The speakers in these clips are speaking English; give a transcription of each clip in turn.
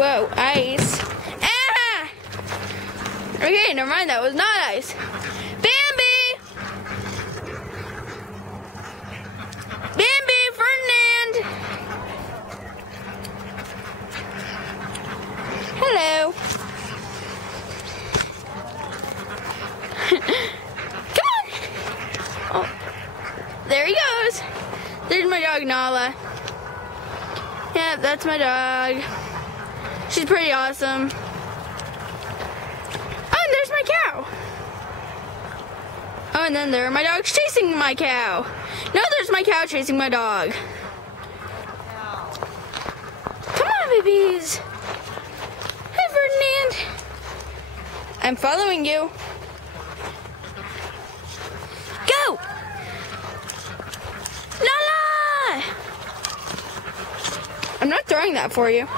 Whoa, ice. Ah! Okay, never mind, that was not ice. Bambi! Bambi, Ferdinand! Hello. Come on! Oh, there he goes. There's my dog, Nala. Yeah, that's my dog. She's pretty awesome. Oh, and there's my cow. Oh, and then there are my dogs chasing my cow. No, there's my cow chasing my dog. Come on, babies. Hey, Ferdinand. I'm following you. Go! Nala! I'm not throwing that for you.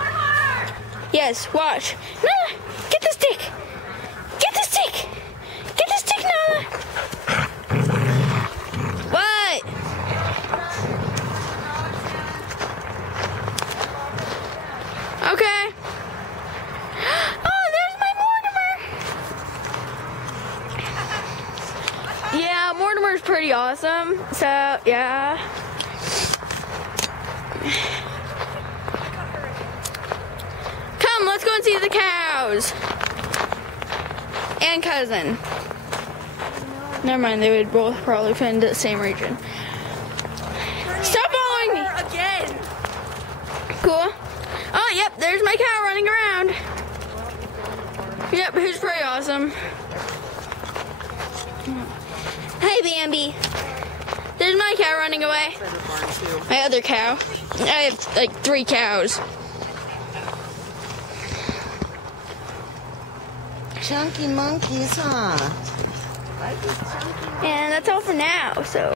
Yes, watch. Nala, get the stick. Get the stick. Get the stick, Nala. What? Okay. Oh, there's my Mortimer. Yeah, Mortimer's pretty awesome. So, yeah. Come, let's go and see the cows. And cousin. Never mind, they would both probably fit into the same region. Stop following me! Again. Cool. Oh, yep, there's my cow running around. Yep, who's pretty awesome. Hi, Bambi. There's my cow running away. My other cow. I have like 3 cows. Chunky monkeys, huh? And that's all for now, so.